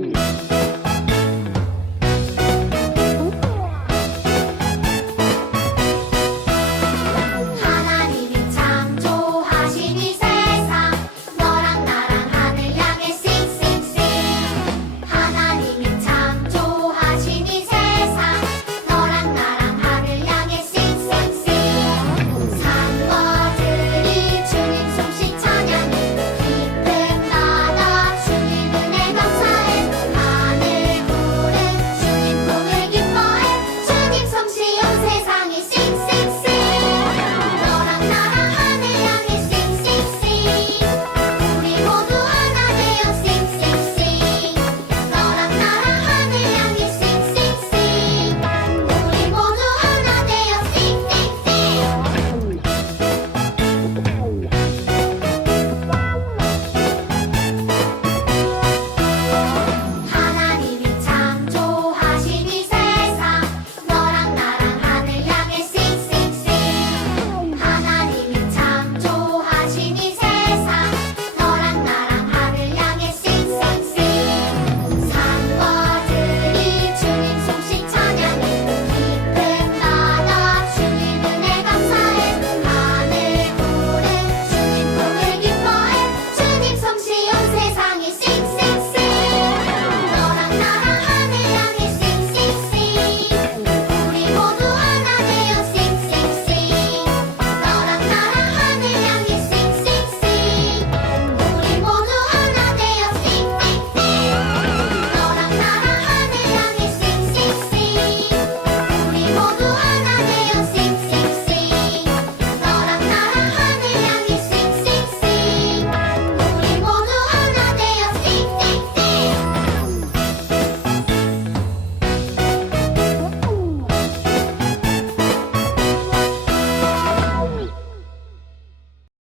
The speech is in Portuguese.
país.